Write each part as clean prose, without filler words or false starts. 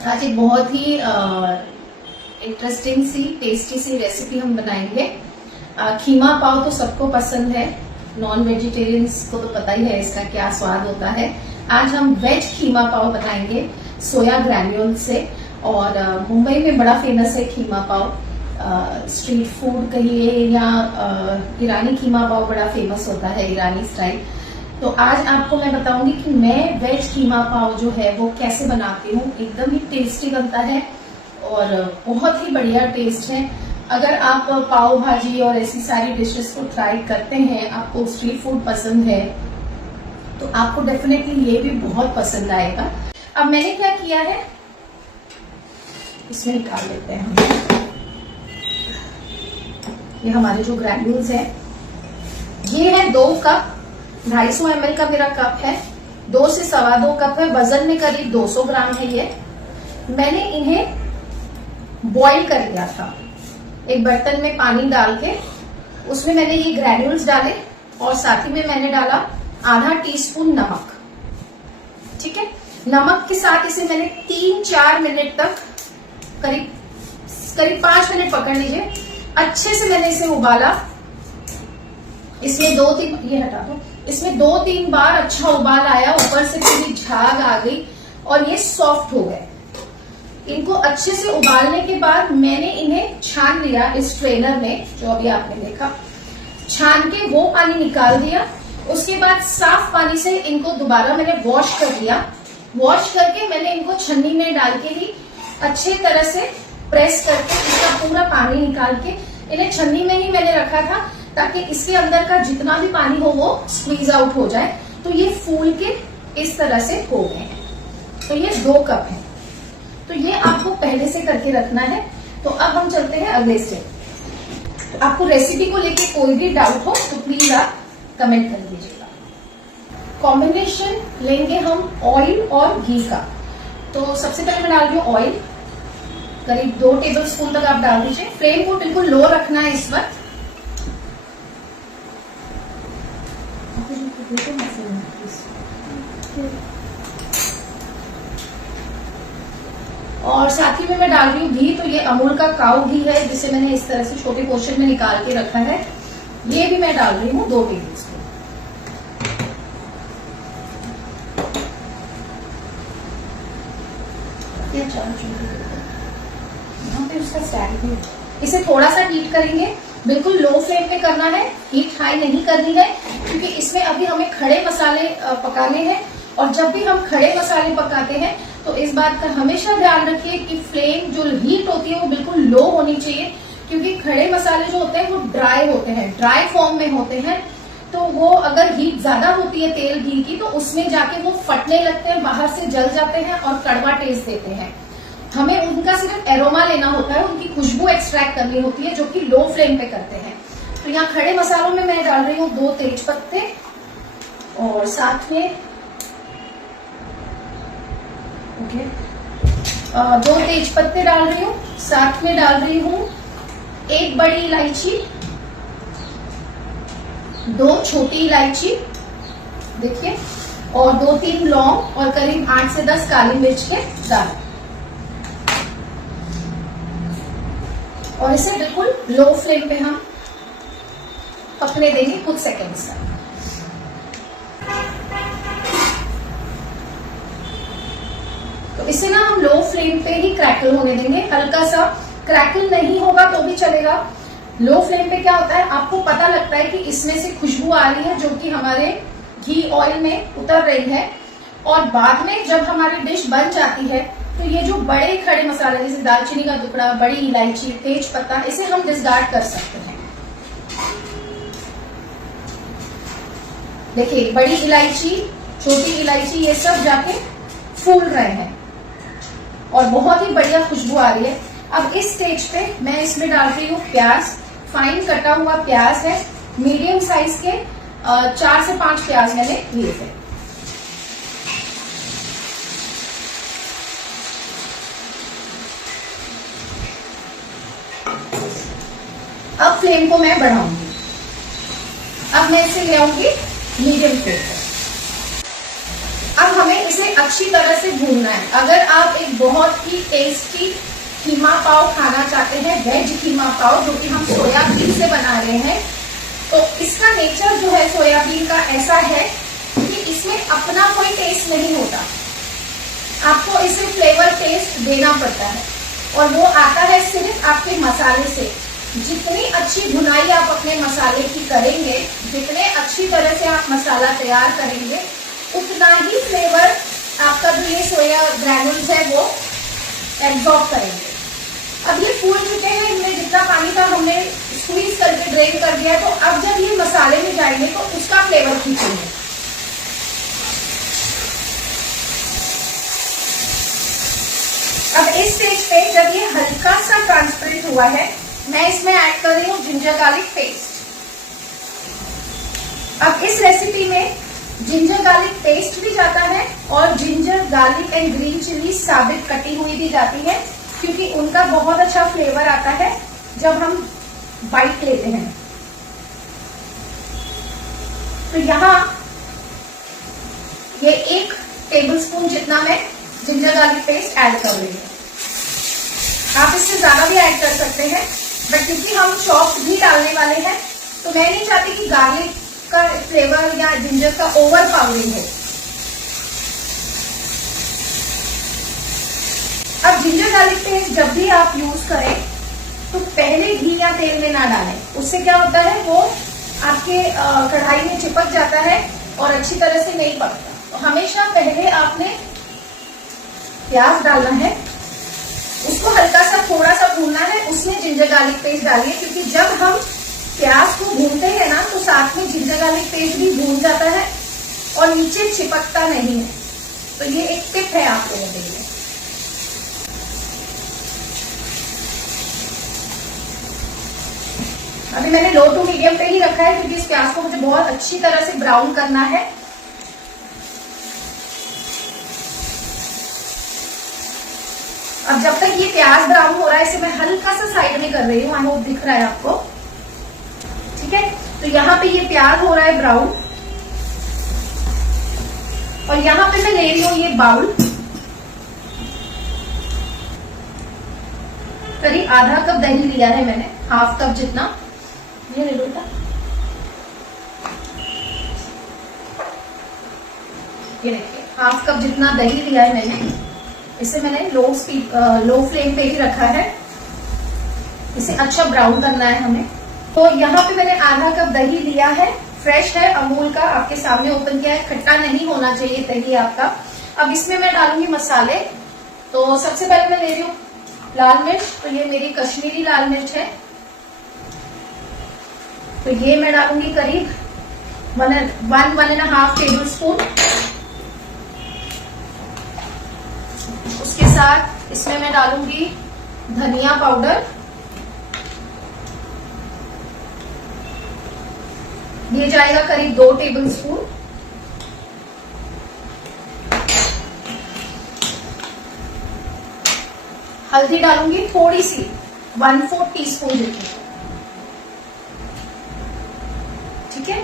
आज एक बहुत ही इंटरेस्टिंग सी टेस्टी सी रेसिपी हम बनाएंगे। खीमा पाव तो सबको पसंद है, नॉन वेजिटेरियंस को तो पता ही है इसका क्या स्वाद होता है। आज हम वेज खीमा पाव बनाएंगे सोया ग्रैन्यूल से। और मुंबई में बड़ा फेमस है खीमा पाव, स्ट्रीट फूड कहिए या ईरानी खीमा पाव बड़ा फेमस होता है, ईरानी स्टाइल। तो आज आपको मैं बताऊंगी कि मैं वेज कीमा पाव जो है वो कैसे बनाती हूँ। एकदम ही टेस्टी बनता है और बहुत ही बढ़िया टेस्ट है। अगर आप पाव भाजी और ऐसी सारी डिशेस को ट्राई करते हैं, आपको स्ट्रीट फूड पसंद है, तो आपको डेफिनेटली ये भी बहुत पसंद आएगा। अब मैंने क्या किया है, इसमें निकाल लेते हैं हम। ये हमारे जो ग्रैन्यूल्स है, ये है 2 कप, 250 ml का मेरा कप है। 2 से 2.25 कप है, वजन में करीब 200 ग्राम है ये। मैंने इन्हें बॉईल कर लिया था एक बर्तन में पानी डाल के। उसमें मैंने ये ग्रैन्यूल्स डाले और साथ ही में मैंने डाला आधा टीस्पून नमक। ठीक है, नमक के साथ इसे मैंने 3-4 मिनट तक, करीब 5 मिनट पकड़ लीजिए, अच्छे से मैंने इसे उबाला। इसमें 2-3, ये हटा दो, इसमें 2-3 बार अच्छा उबाल आया, ऊपर से पूरी झाग आ गई और ये सॉफ्ट हो गए। इनको अच्छे से उबालने के बाद मैंने इन्हें छान लिया इस स्ट्रेनर में, जो अभी आपने देखा। छान के वो पानी निकाल दिया। उसके बाद साफ पानी से इनको दोबारा मैंने वॉश कर लिया। वॉश करके मैंने इनको छन्नी में डाल के ही अच्छे तरह से प्रेस करके इसका पूरा पानी निकाल के इन्हें छन्नी में ही मैंने रखा था, ताकि इसके अंदर का जितना भी पानी हो वो स्क्वीज आउट हो जाए। तो ये फूल के इस तरह से हो गए हैं। तो ये 2 कप है, तो ये आपको पहले से करके रखना है। तो अब हम चलते हैं अगले स्टेप। तो आपको रेसिपी को लेके कोई भी डाउट हो तो प्लीज आप कमेंट कर दीजिएगा। कॉम्बिनेशन लेंगे हम ऑयल और घी का। तो सबसे पहले मैं डाल रही हूँ ऑयल, करीब 2 टेबल स्पून तक आप डाल दीजिए। फ्लेम को बिल्कुल लो रखना है इस वक्त। और साथ ही में मैं डाल रही हूँ घी। तो ये अमूल का काऊ घी है, जिसे मैंने इस तरह से छोटे पोर्शन में निकाल के रखा है। ये भी मैं डाल रही हूँ 2 टेबल स्पून। यहाँ पे उसका स्टैंड भी। इसे थोड़ा सा हीट करेंगे, बिल्कुल लो फ्लेम पे करना है, हीट हाई नहीं करनी है, क्योंकि इसमें अभी हमें खड़े मसाले पकाने हैं। और जब भी हम खड़े मसाले पकाते हैं तो इस बात का हमेशा ध्यान रखिए कि फ्लेम जो हीट होती है वो बिल्कुल लो होनी चाहिए, क्योंकि खड़े मसाले जो होते हैं वो ड्राई होते हैं, ड्राई फॉर्म में होते हैं। तो वो अगर हीट ज्यादा होती है तेल घी की, तो उसमें जाके वो फटने लगते हैं, बाहर से जल जाते हैं और कड़वा टेस्ट देते हैं। हमें उनका सिर्फ एरोमा लेना होता है, उनकी खुशबू एक्सट्रैक्ट करनी होती है, जो कि लो फ्लेम पे करते हैं। तो यहाँ खड़े मसालों में मैं डाल रही हूँ 2 तेज पत्ते, और साथ में 2 तेज पत्ते डाल रही हूँ। साथ में डाल रही हूँ 1 बड़ी इलायची, 2 छोटी इलायची, देखिए, और 2-3 लौंग, और करीब 8 से 10 काली मिर्च के दाने। और इसे बिल्कुल लो फ्लेम पे हम पकने देंगे कुछ सेकेंड्स तक। तो इसे ना हम लो फ्लेम पे ही क्रैकल होने देंगे। हल्का सा क्रैकल नहीं होगा तो भी चलेगा। लो फ्लेम पे क्या होता है, आपको पता लगता है कि इसमें से खुशबू आ रही है, जो कि हमारे घी ऑयल में उतर रही है। और बाद में जब हमारी डिश बन जाती है, तो ये जो बड़े खड़े मसाले, जैसे दालचीनी का टुकड़ा, बड़ी इलायची, तेज पत्ता, इसे हम डिसकार्ड कर सकते हैं। देखिए, बड़ी इलायची, छोटी इलायची, ये सब जाके फूल रहे हैं और बहुत ही बढ़िया खुशबू आ रही है। अब इस स्टेज पे मैं इसमें डाल रही हूँ प्याज। फाइन कटा हुआ प्याज है, मीडियम साइज के 4 से 5 प्याज मैंने लिए थे। अब फ्लेम को मैं बढ़ाऊंगी। अब मैं इसे ले आऊंगी मीडियम फ्लेम पर। अब हमें इसे अच्छी तरह से भूनना है। अगर आप एक बहुत ही टेस्टी कीमा पाव खाना चाहते हैं, वेज कीमा पाव, जो कि हम सोयाबीन से बना रहे हैं, तो इसका नेचर जो है सोयाबीन का ऐसा है कि इसमें अपना कोई टेस्ट नहीं होता, आपको इसे फ्लेवर टेस्ट देना पड़ता है, और वो आता है सिर्फ आपके मसाले से। जितनी अच्छी भुनाई आप अपने मसाले की करेंगे, जितने अच्छी तरह से आप मसाला तैयार करेंगे, उतना ही फ्लेवर आपका जो ये सोया ग्रैन्यूल्स है वो एब्जॉर्ब करेंगे। अब ये फूल चुके हैं, इनमें जितना पानी था हमने स्क्वीज करके ड्रेन कर दिया, तो अब जब ये मसाले में जाएंगे तो उसका फ्लेवर खींचेंगे। अब इस स्टेज पे जब ये हल्का सा ट्रांसपेरेंट हुआ है, मैं इसमें ऐड कर रही हूँ जिंजर गार्लिक पेस्ट। अब इस रेसिपी में जिंजर गार्लिक पेस्ट भी जाता है और ginger garlic and green chilli साबित कटी हुई भी जाती है, क्योंकि उनका बहुत अच्छा फ्लेवर आता है जब हम बाइट लेते हैं। तो यहाँ ये 1 टेबलस्पून जितना मैं जिंजर गार्लिक पेस्ट ऐड कर रही हूँ। आप इससे ज्यादा भी ऐड कर सकते हैं, बट क्योंकि हम चॉप्ड भी डालने वाले हैं, तो मैं नहीं चाहती कि गार्लिक का फ्लेवर या जिंजर का ओवर पावरिंग हो। अब जिंजर गार्लिक पेस्ट जब भी आप यूज करें तो पहले घी या तेल में ना डालें, उससे क्या होता है वो आपके कढ़ाई में चिपक जाता है और अच्छी तरह से नहीं पकता। तो हमेशा पहले आपने प्याज डालना है, उसको हल्का सा थोड़ा सा भूनना है, उसमें जिंजर गार्लिक पेस्ट डालिए, क्योंकि जब हम प्याज को भूनते हैं ना तो साथ में जिंजर गार्लिक पेस्ट भी भून जाता है और नीचे चिपकता नहीं है। तो ये एक टिप है आप लोगों के लिए। अभी मैंने लो टू मीडियम पे ही रखा है, क्योंकि इस प्याज को मुझे बहुत अच्छी तरह से ब्राउन करना है। अब जब तक ये प्याज ब्राउन हो रहा है, इसे मैं हल्का सा साइड में कर रही हूँ, आई होप दिख रहा है आपको, ठीक है। तो यहाँ पे ये प्याज हो रहा है ब्राउन, और यहाँ पे मैं ले रही हूँ ये बाउल, करीब आधा कप दही लिया है मैंने, हाफ कप जितना, ये ले लो बेटा, ये देखिए हाफ कप जितना दही लिया है मैंने। इसे मैंने लो फ्लेम पे ही रखा है, इसे अच्छा ब्राउन करना है हमें। तो यहाँ पे मैंने आधा कप दही लिया है, फ्रेश है, अमूल का, आपके सामने ओपन किया है, खट्टा नहीं होना चाहिए दही आपका। अब इसमें मैं डालूंगी मसाले। तो सबसे पहले मैं ले रही हूँ लाल मिर्च, तो ये मेरी कश्मीरी लाल मिर्च है, तो ये मैं डालूंगी करीब 1.5 टेबल स्पून। उसके साथ इसमें मैं डालूंगी धनिया पाउडर, ये जाएगा करीब 2 टेबल स्पून। हल्दी डालूंगी थोड़ी सी, 1/4 टीस्पून जितनी, ठीक है।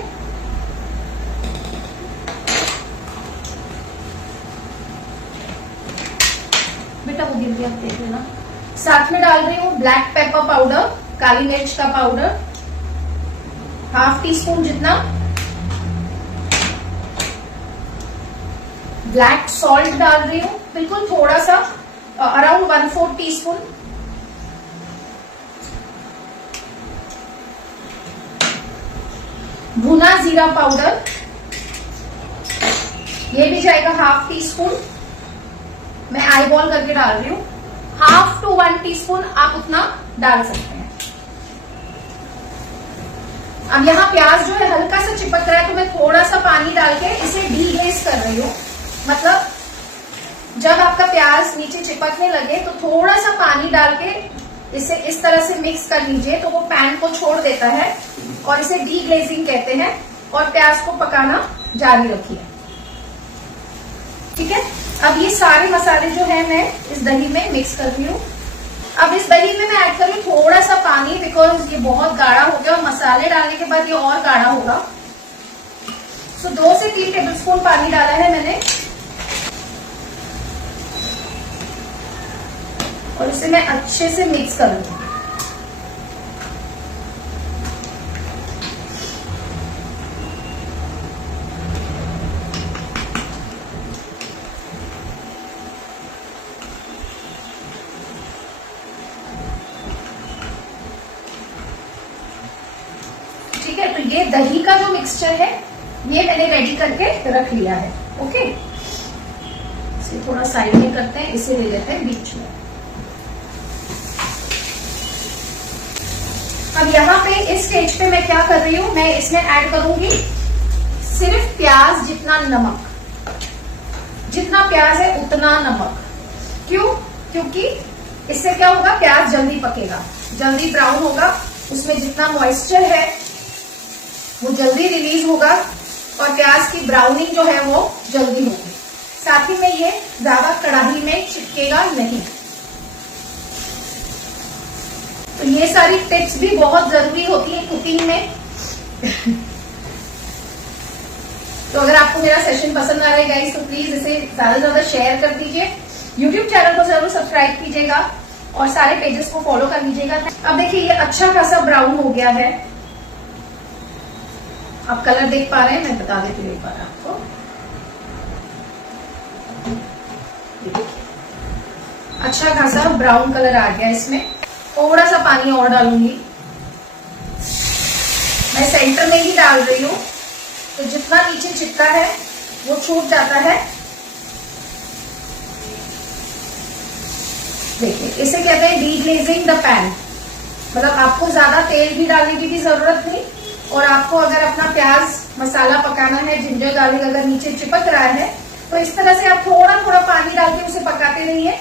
बेटा वो गिर गया, देख लेना। साथ में डाल रही हूँ ब्लैक पेपर पाउडर, काली मिर्च का पाउडर, 1/2 टीस्पून जितना। ब्लैक सॉल्ट डाल रही हूँ, बिल्कुल थोड़ा सा, अराउंड 1/4 टीस्पून। भुना जीरा पाउडर, ये भी जाएगा 1/2 टीस्पून। मैं आई बॉल करके डाल रही हूँ, 1/2 to 1 टीस्पून आप उतना डाल सकते हैं। अब यहाँ प्याज जो है हल्का सा चिपक रहा है, तो मैं थोड़ा सा पानी डाल के इसे डीग्लेज कर रही हूँ। मतलब जब आपका प्याज नीचे चिपकने लगे तो थोड़ा सा पानी डाल के इसे इस तरह से मिक्स कर लीजिए, तो वो पैन को छोड़ देता है और इसे डीग्लेजिंग कहते हैं। और प्याज को पकाना जारी रखिए, ठीक है। अब ये सारे मसाले जो है मैं इस दही में मिक्स कर रही हूँ। अब इस दही में मैं ऐड कर रही हूँ थोड़ा सा पानी, बिकॉज ये बहुत गाढ़ा हो गया और मसाले डालने के बाद ये और गाढ़ा होगा। सो 2 से 3 टेबलस्पून पानी डाला है मैंने। और इसे मैं अच्छे से मिक्स करूंगी। ठीक है, तो ये दही का जो मिक्सचर है ये मैंने रेडी करके रख लिया है। ओके, इसे थोड़ा साइड में करते हैं, इसे ले लेते हैं बीच में। अब यहाँ पे इस स्टेज पे मैं क्या कर रही हूँ, मैं इसमें ऐड करूंगी सिर्फ प्याज जितना नमक, जितना प्याज है उतना नमक। क्यों? क्योंकि इससे क्या होगा, प्याज जल्दी पकेगा, जल्दी ब्राउन होगा, उसमें जितना मॉइस्चर है वो जल्दी रिलीज होगा और प्याज की ब्राउनिंग जो है वो जल्दी होगी। साथ ही में ये ज्यादा कढ़ाई में चिपकेगा नहीं। तो ये सारी टिप्स भी बहुत जरूरी होती है कुकिंग में। तो अगर आपको मेरा सेशन पसंद आ रहा है गाइस, तो प्लीज इसे ज्यादा से ज्यादा शेयर कर दीजिए। यूट्यूब चैनल को जरूर सब्सक्राइब कीजिएगा और सारे पेजेस को फॉलो कर लीजिएगा। अब देखिए ये अच्छा खासा ब्राउन हो गया है। आप कलर देख पा रहे हैं, मैं बता देती हूँ एक बार आपको। अच्छा खासा ब्राउन कलर आ गया इसमें। थोड़ा सा पानी और डालूंगी, मैं सेंटर में ही डाल रही हूँ, तो जितना नीचे चिपका है वो छूट जाता है। देखिए इसे कहते हैं डीग्लेजिंग द पैन, मतलब आपको ज्यादा तेल भी डालने की भी जरूरत नहीं, और आपको अगर अपना प्याज मसाला पकाना है, जिंजर गार्लिक अगर नीचे चिपक रहा है, तो इस तरह से आप थोड़ा थोड़ा पानी डाल के उसे पकाते रहिए,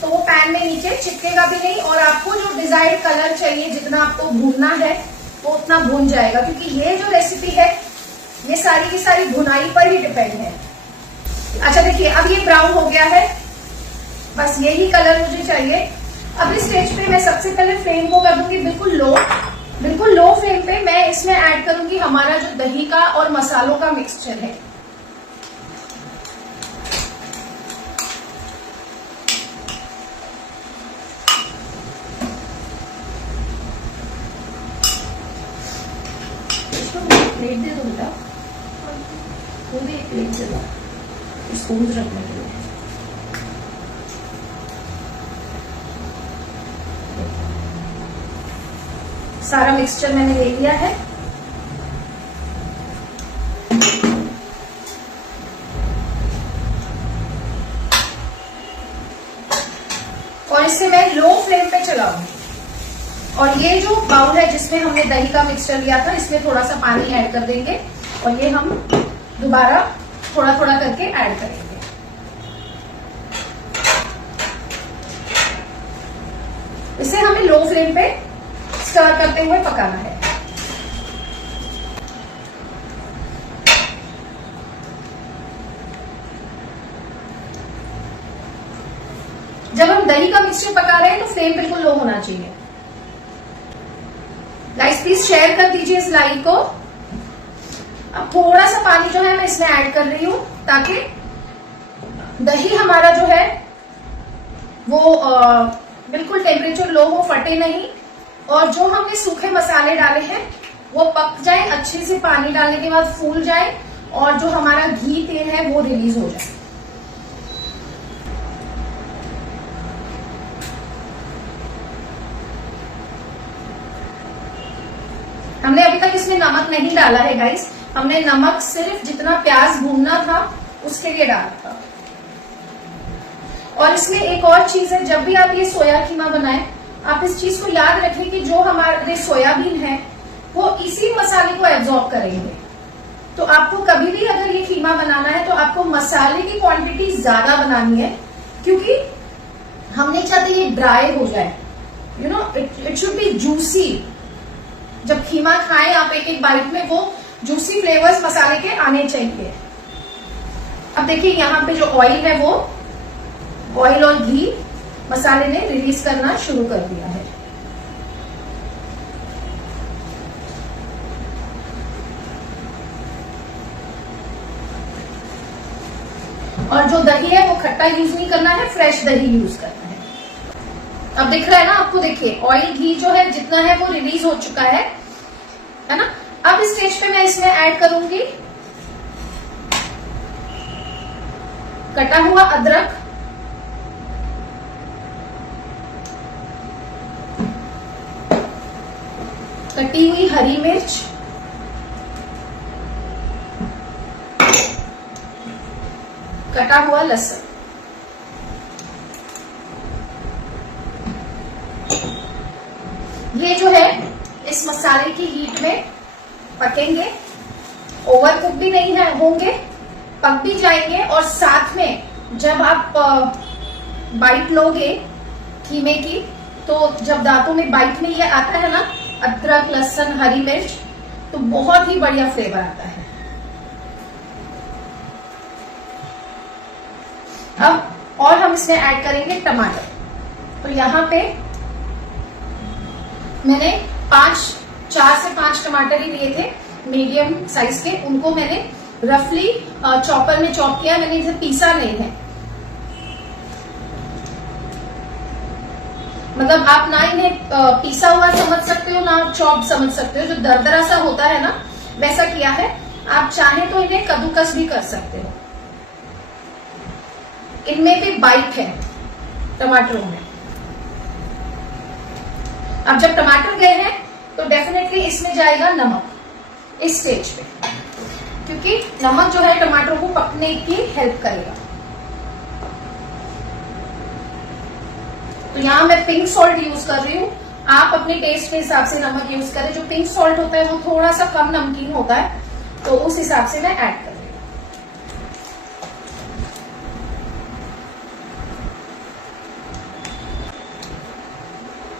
तो वो पैन में नीचे चिपकेगा भी नहीं और आपको जो डिजायर्ड कलर चाहिए, जितना आपको भूनना है वो उतना भून जाएगा। क्योंकि ये जो रेसिपी है ये सारी की सारी भुनाई पर ही डिपेंड है। अच्छा देखिए अब ये ब्राउन हो गया है, बस यही कलर मुझे चाहिए। अब इस स्टेज पे मैं सबसे पहले फ्लेम को कर दूंगी बिल्कुल लो फ्लेम पे। मैं इसमें ऐड करूंगी हमारा जो दही का और मसालों का मिक्सचर है। प्लेट दे दो बेटा, वो भी एक प्लेट दे दो स्पून रखने के लिए। सारा मिक्सचर मैंने ले लिया है। और इसे मैं लो फ्लेम पे चलाऊंगी। और ये जो बाउल है जिसमें हमने दही का मिक्सचर लिया था, इसमें थोड़ा सा पानी ऐड कर देंगे और ये हम दोबारा थोड़ा थोड़ा करके ऐड करेंगे। इसे हमें लो फ्लेम पे स्टर करते हुए पकाना है। जब हम दही का मिक्सचर पका रहे हैं तो फ्लेम बिल्कुल लो होना चाहिए। गाइस प्लीज शेयर कर दीजिए इस लाइव को। अब थोड़ा सा पानी जो है मैं इसमें ऐड कर रही हूं, ताकि दही हमारा जो है वो बिल्कुल टेम्परेचर लो हो, फटे नहीं, और जो हमने सूखे मसाले डाले हैं वो पक जाए, अच्छे से पानी डालने के बाद फूल जाए, और जो हमारा घी तेल है वो रिलीज हो जाए। हमने अभी तक इसमें नमक नहीं डाला है गाइस, हमने नमक सिर्फ जितना प्याज भूनना था उसके लिए डाला था। और इसमें एक और चीज है, जब भी आप ये सोया कीमा बनाएं, आप इस चीज को याद रखें कि जो हमारे सोयाबीन है वो इसी मसाले को एब्जॉर्ब करेंगे। तो आपको कभी भी अगर ये कीमा बनाना है तो आपको मसाले की क्वांटिटी ज्यादा बनानी है, क्योंकि हम नहीं चाहते ये ड्राई हो जाए। You know it should be juicy. जब कीमा खाएं आप एक एक बाइट में, वो जूसी फ्लेवर्स मसाले के आने चाहिए। अब देखिए यहाँ पे जो ऑयल है वो ऑयल और घी मसाले ने रिलीज करना शुरू कर दिया है। और जो दही है वो खट्टा यूज नहीं करना है, फ्रेश दही यूज करना है। अब दिख रहा है ना आपको, देखिए ऑयल घी जो है जितना है वो रिलीज हो चुका है ना। अब इस स्टेज पे मैं इसमें ऐड करूंगी कटा हुआ अदरक, कटी हुई हरी मिर्च, कटा हुआ लहसुन। ये जो है इस मसाले की हीट में पकेंगे, ओवर कुक भी नहीं है होंगे, पक भी जाएंगे। और साथ में जब आप बाइट लोगे कीमे की, तो जब दांतों में बाइट में ये आता है ना अदरक, लहसुन, हरी मिर्च, तो बहुत ही बढ़िया फ्लेवर आता है। अब और हम इसमें ऐड करेंगे टमाटर। तो यहाँ पे मैंने 4 से 5 टमाटर ही लिए थे मीडियम साइज के, उनको मैंने रफली चॉपर में चॉप किया, मैंने इसे पीसा नहीं है। मतलब आप ना इन्हें पीसा हुआ समझ सकते हो, ना आप चॉप समझ सकते हो, जो दरदरा सा होता है ना वैसा किया है। आप चाहें तो इन्हें कद्दूकस भी कर सकते हो। इनमें भी बाइट है टमाटरों में। अब जब टमाटर गए हैं तो डेफिनेटली इसमें जाएगा नमक इस स्टेज पे, क्योंकि नमक जो है टमाटर को पकने की हेल्प करेगा। तो यहां मैं पिंक सॉल्ट यूज कर रही हूं, आप अपने टेस्ट के हिसाब से नमक यूज करें। जो पिंक सॉल्ट होता है वो थोड़ा सा कम नमकीन होता है, तो उस हिसाब से मैं ऐड कर रही हूं।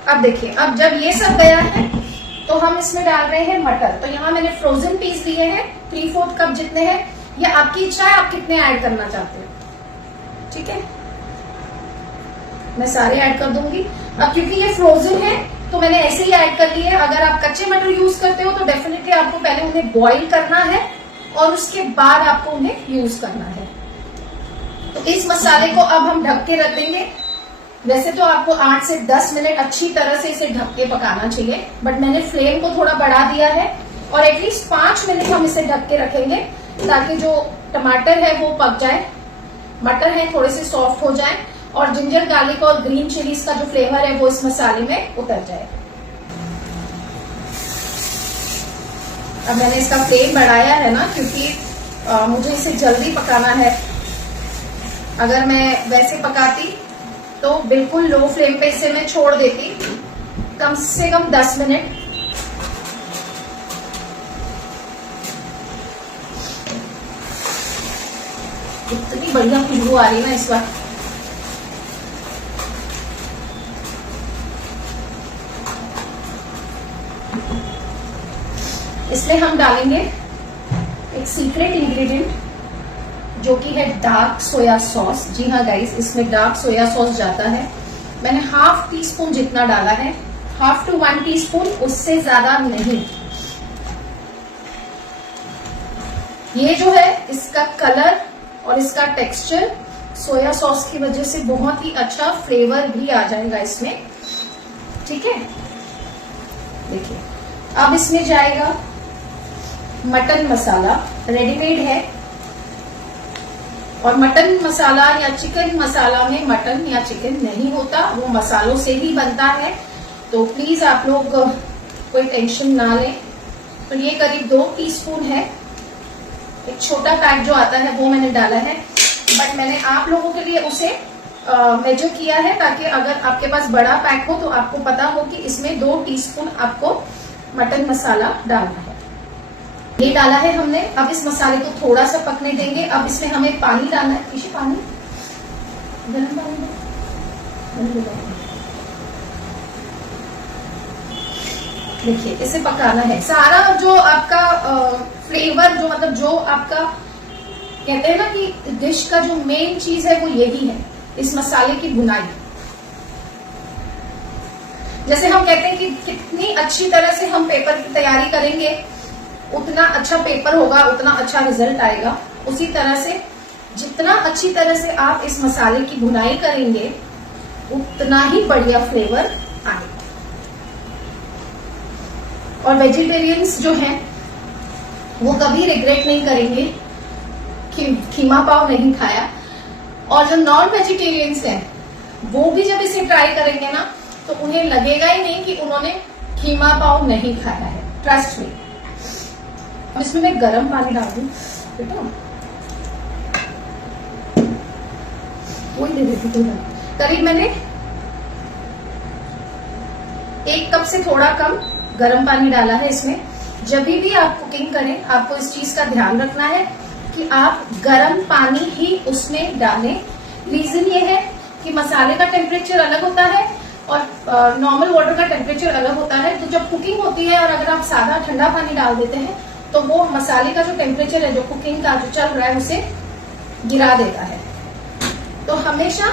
अब देखिए, अब जब ये सब गया है तो हम इसमें डाल रहे हैं मटर। तो यहाँ मैंने फ्रोजन पीस लिए हैं 3/4 कप जितने हैं, या आपकी इच्छा है आप कितने ऐड करना चाहते हो। ठीक है, मैं सारे ऐड कर दूंगी। अब क्योंकि ये फ्रोजन है तो मैंने ऐसे ही ऐड कर लिए। अगर आप कच्चे मटर यूज करते हो तो डेफिनेटली आपको पहले उन्हें बॉईल करना है और उसके बाद आपको उन्हें यूज करना है। तो इस मसाले को अब हम ढक के रख देंगे। वैसे तो आपको 8 से 10 मिनट अच्छी तरह से इसे ढक के पकाना चाहिए, बट मैंने फ्लेम को थोड़ा बढ़ा दिया है और एटलीस्ट 5 मिनट हम इसे ढक के रखेंगे, ताकि जो टमाटर है वो पक जाए, मटर है थोड़े से सॉफ्ट हो जाए, और जिंजर गार्लिक और ग्रीन चिलीज का जो फ्लेवर है वो इस मसाले में उतर जाए। अब मैंने इसका फ्लेम बढ़ाया है ना, क्योंकि मुझे इसे जल्दी पकाना है। अगर मैं वैसे पकाती तो बिल्कुल लो फ्लेम पे इसे मैं छोड़ देती कम से कम 10 मिनट। इतनी बढ़िया खुशबू आ रही है ना इस वक्त। इसमें हम डालेंगे एक सीक्रेट इंग्रेडिएंट, जो कि है डार्क सोया सॉस। जी हाँ गाइस, इसमें डार्क सोया सॉस जाता है। मैंने 1/2 टीस्पून जितना डाला है, 1/2 to 1 टीस्पून, उससे ज्यादा नहीं। ये जो है इसका कलर और इसका टेक्सचर सोया सॉस की वजह से बहुत ही अच्छा फ्लेवर भी आ जाएगा इसमें। ठीक है, देखिए अब इसमें जाएगा मटन मसाला, रेडीमेड है। और मटन मसाला या चिकन मसाला में मटन या चिकन नहीं होता, वो मसालों से ही बनता है। तो प्लीज आप लोग कोई टेंशन ना लें। तो ये करीब 2 टीस्पून है। एक छोटा पैक जो आता है वो मैंने डाला है, बट मैंने आप लोगों के लिए उसे मेजर किया है, ताकि अगर आपके पास बड़ा पैक हो तो आपको पता हो कि इसमें 2 टीस्पून आपको मटन मसाला डालना है। ये डाला है हमने। अब इस मसाले को थोड़ा सा पकने देंगे। अब इसमें हमें पानी डालना है। किसी पानी, गर्म पानी दो। देखिए इसे पकाना है। सारा जो आपका फ्लेवर, जो मतलब जो आपका कहते हैं ना कि डिश का जो मेन चीज है वो यही है, इस मसाले की भुनाई। जैसे हम कहते हैं कि कितनी अच्छी तरह से हम पेपर की तैयारी करेंगे उतना अच्छा पेपर होगा, उतना अच्छा रिजल्ट आएगा। उसी तरह से जितना अच्छी तरह से आप इस मसाले की भुनाई करेंगे उतना ही बढ़िया फ्लेवर आएगा। और वेजिटेरियंस जो हैं वो कभी रिग्रेट नहीं करेंगे कि कीमा पाव नहीं खाया, और जो नॉन वेजिटेरियंस हैं वो भी जब इसे ट्राई करेंगे ना तो उन्हें लगेगा ही नहीं कि उन्होंने कीमा पाव नहीं खाया है, ट्रस्ट मी। अब इसमें मैं गर्म पानी डाल दूं बेटा, वही दे देती थी। करीब मैंने 1 कप से थोड़ा कम गर्म पानी डाला है इसमें। जब भी आप कुकिंग करें आपको इस चीज का ध्यान रखना है कि आप गर्म पानी ही उसमें डालें। रीजन ये है कि मसाले का टेम्परेचर अलग होता है और नॉर्मल वाटर का टेम्परेचर अलग होता है। तो जब कुकिंग होती है और अगर आप सादा ठंडा पानी डाल देते हैं तो वो मसाले का जो टेम्परेचर है, जो कुकिंग का जो चल रहा है, उसे गिरा देता है। तो हमेशा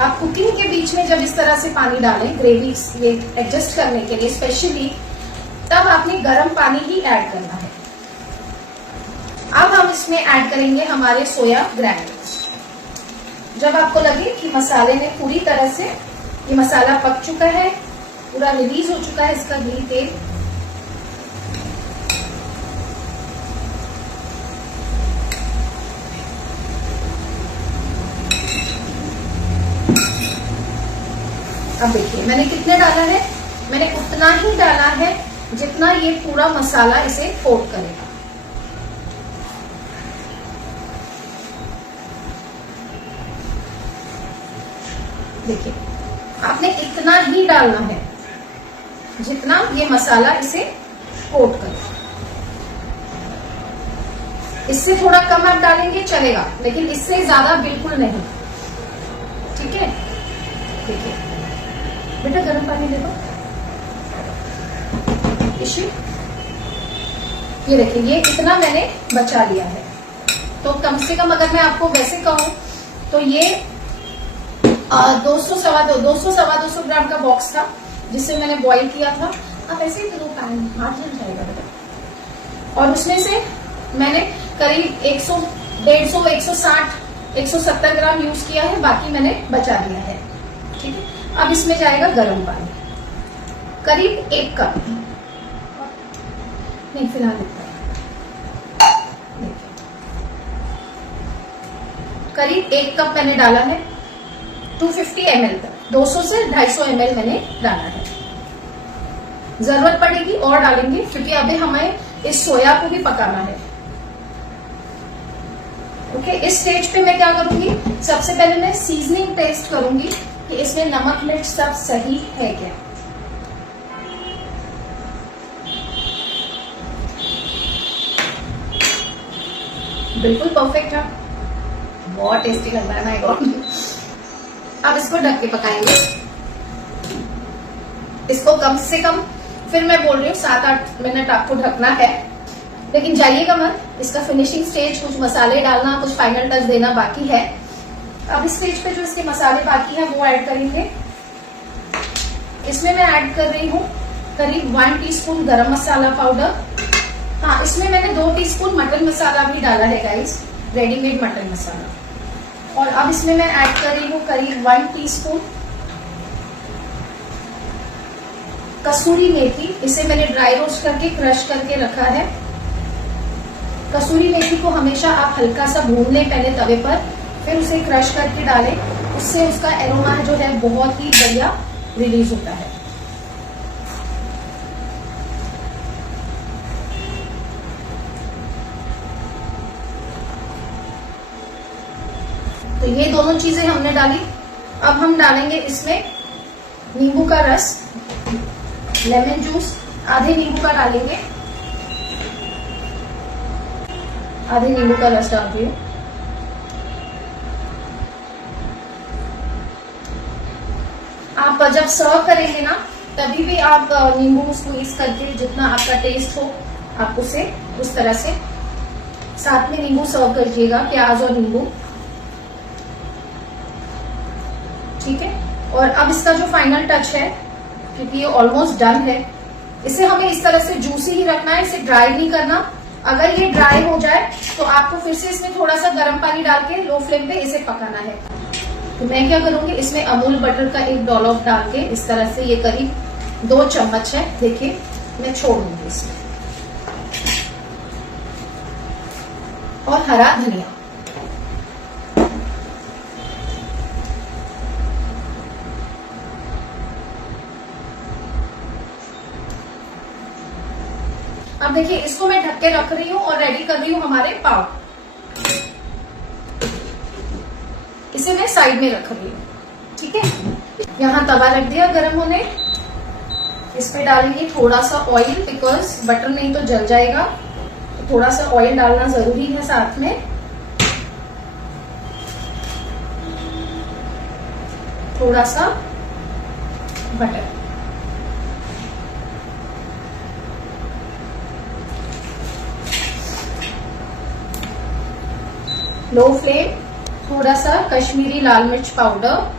आप कुकिंग के बीच में जब इस तरह से पानी डालें ग्रेवी ये एडजस्ट करने के लिए स्पेशली, तब आपने गर्म पानी ही ऐड करना है। अब हम इसमें ऐड करेंगे हमारे सोया ग्रैन्यूल्स। जब आपको लगे कि मसाले में पूरी तरह से ये मसाला पक चुका है, पूरा रिलीज हो चुका है इसका घी तेल, अब देखिए मैंने कितने डाला है, मैंने उतना ही डाला है जितना ये पूरा मसाला इसे कोट करेगा। देखिए आपने इतना ही डालना है जितना ये मसाला इसे कोट करे। इससे थोड़ा कम आप डालेंगे चलेगा, लेकिन इससे ज्यादा बिल्कुल नहीं, ठीक है। देखिए बेटा गर्म पानी दे दो इशी। ये देखिए ये इतना मैंने बचा लिया है। तो कम से कम अगर मैं आपको वैसे कहूं तो ये 200 सवा 200 ग्राम का बॉक्स था जिससे मैंने बॉईल किया था। आप ऐसे ही तो पैन हाथ जल जाएगा बेटा। और उसमें से मैंने करीब 100, 150, 160, 170 ग्राम यूज किया है, बाकी मैंने बचा दिया है, ठीक है। अब इसमें जाएगा गर्म पानी करीब 1 कप, नहीं फिलहाल इतना, करीब 1 कप मैंने डाला है। 250 ml तक, 200 से 250 ml मैंने डाला है। जरूरत पड़ेगी और डालेंगे क्योंकि अभी हमें इस सोया को भी पकाना है। ओके, इस स्टेज पे मैं क्या करूंगी, सबसे पहले मैं सीजनिंग टेस्ट करूंगी कि इसमें नमक मिर्च सब सही है क्या। बिल्कुल परफेक्ट है, बहुत टेस्टी लग रहा है माय गॉड। अब इसको ढक के पकाएंगे, इसको कम से कम, फिर मैं बोल रही हूँ 7-8 मिनट आपको ढकना है। लेकिन जाइएगा मत, इसका फिनिशिंग स्टेज कुछ मसाले डालना, कुछ फाइनल टच देना बाकी है। अब इस स्टेज पे जो इसके मसाले बाकी है वो ऐड करेंगे। इसमें मैं ऐड कर रही हूँ करीब 1 टीस्पून गरम मसाला पाउडर। हाँ, इसमें मैंने 2 टीस्पून मटन मसाला भी डाला है गाइस, रेडीमेड मटन मसाला। और अब इसमें मैं ऐड कर रही हूँ करीब 1 टीस्पून कसूरी मेथी। इसे मैंने ड्राई रोस्ट करके क्रश करके रखा है। कसूरी मेथी को हमेशा आप हल्का सा भून लें पहले तवे पर, फिर उसे क्रश करके डालें, उससे उसका एरोमा जो है बहुत ही बढ़िया रिलीज होता है। तो ये दोनों चीजें हमने डाली। अब हम डालेंगे इसमें नींबू का रस, लेमन जूस, आधे नींबू का डालेंगे, आधे नींबू का रस डाल रही हूँ। आप जब सर्व करेंगे ना तभी भी आप नींबू स्क्वीज करके जितना आपका टेस्ट हो आप उसे उस तरह से साथ में नींबू सर्व करिएगा, प्याज और नींबू, ठीक है। और अब इसका जो फाइनल टच है, क्योंकि ये ऑलमोस्ट डन है, इसे हमें इस तरह से जूसी ही रखना है, इसे ड्राई नहीं करना। अगर ये ड्राई हो जाए तो आपको फिर से इसमें थोड़ा सा गर्म पानी डाल के लो फ्लेम पे इसे पकाना है। तो मैं क्या करूंगी, इसमें अमूल बटर का एक डॉलॉप डाल के इस तरह से, ये करीब 2 चम्मच है, देखिए मैं छोड़ दूंगी इसमें, और हरा धनिया। अब देखिए इसको मैं ढक के रख रही हूँ और रेडी कर रही हूँ हमारे पाव। इसे मैं साइड में रख रही हूँ, ठीक है। यहाँ तवा रख दिया गरम होने, इस पे डालेंगे थोड़ा सा ऑयल, बिकॉज बटर नहीं तो जल जाएगा, तो थोड़ा सा ऑयल डालना जरूरी है साथ में। थोड़ा सा बटर, लो फ्लेम, थोड़ा सा कश्मीरी लाल मिर्च पाउडर,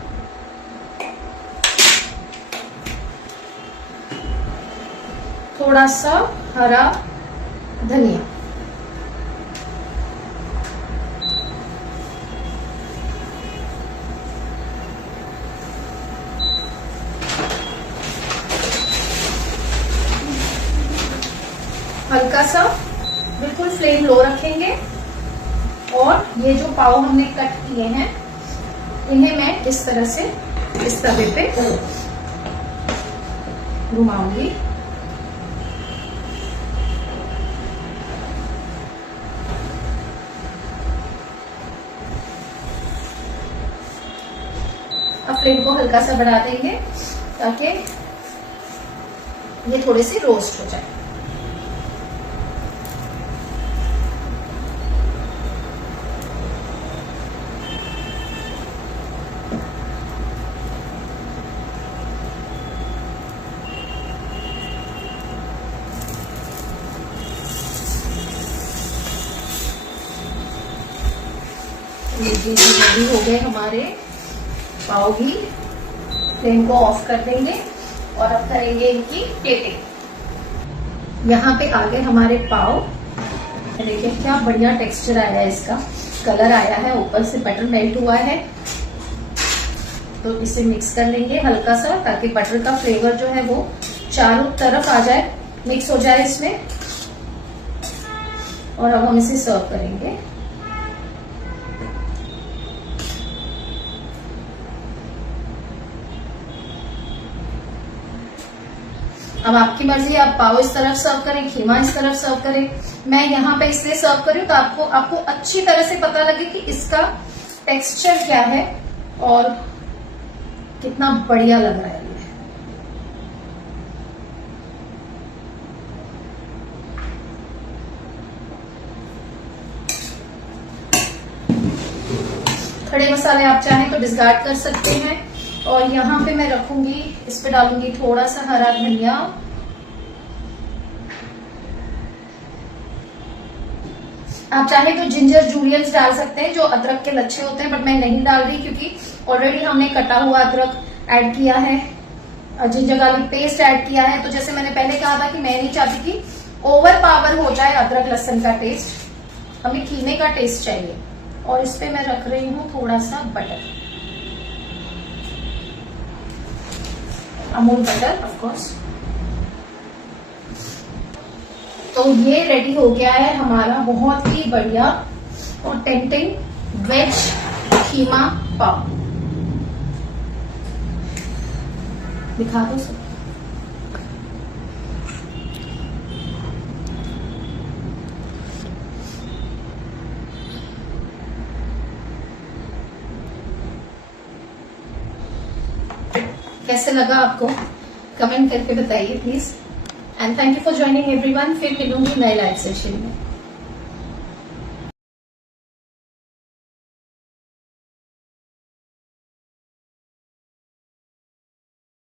थोड़ा सा हरा धनिया, हल्का सा, बिल्कुल फ्लेम लो रखेंगे। और ये जो पाव हमने कट किए हैं, इन्हें मैं इस तरह से इस तवे पे घुमाऊंगी। अब फ्लेम को हल्का सा बढ़ा देंगे ताकि ये थोड़े से रोस्ट हो जाए। ये रेडी हो गए हमारे पाव भी। फ्लेम को ऑफ कर देंगे और अब करेंगे इनकी प्लेटिंग। यहाँ पे आ गए हमारे पाव। देखिए क्या बढ़िया टेक्सचर आया है, इसका कलर आया है, ऊपर से बटर मेल्ट हुआ है। तो इसे मिक्स कर लेंगे हल्का सा, ताकि बटर का फ्लेवर जो है वो चारों तरफ आ जाए, मिक्स हो जाए इसमें। और अब हम इसे सर्व करेंगे। अब आपकी मर्जी, आप पाव इस तरफ सर्व करें, खीमा इस तरफ सर्व करें। मैं यहाँ पे इसलिए सर्व कर रही हूँ तो आपको अच्छी तरह से पता लगे कि इसका टेक्सचर क्या है और कितना बढ़िया लग रहा है। खड़े मसाले आप चाहें तो डिस्कार्ड कर सकते हैं। और यहाँ पे मैं रखूंगी, इस पे डालूंगी थोड़ा सा हरा धनिया, आप चाहे तो जिंजर जूलियंस डाल सकते हैं जो अदरक के लच्छे होते हैं, बट मैं नहीं डाल रही क्योंकि ऑलरेडी हमने कटा हुआ अदरक ऐड किया है और जिंजर गार्लिक पेस्ट ऐड किया है। तो जैसे मैंने पहले कहा था कि मैं नहीं चाहती कि ओवर पावर हो जाए अदरक लहसुन का टेस्ट, हमें कीमे का टेस्ट चाहिए। और इस पे मैं रख रही हूँ थोड़ा सा butter, Amul butter of course. तो ये रेडी हो गया है हमारा बहुत ही बढ़िया और टेम्पटिंग वेज खीमा पाव। दिखा दो सब। कैसे लगा आपको कमेंट करके बताइए please. And thank you for joining everyone. फिर मिलूंगी नए लाइव सेशन में।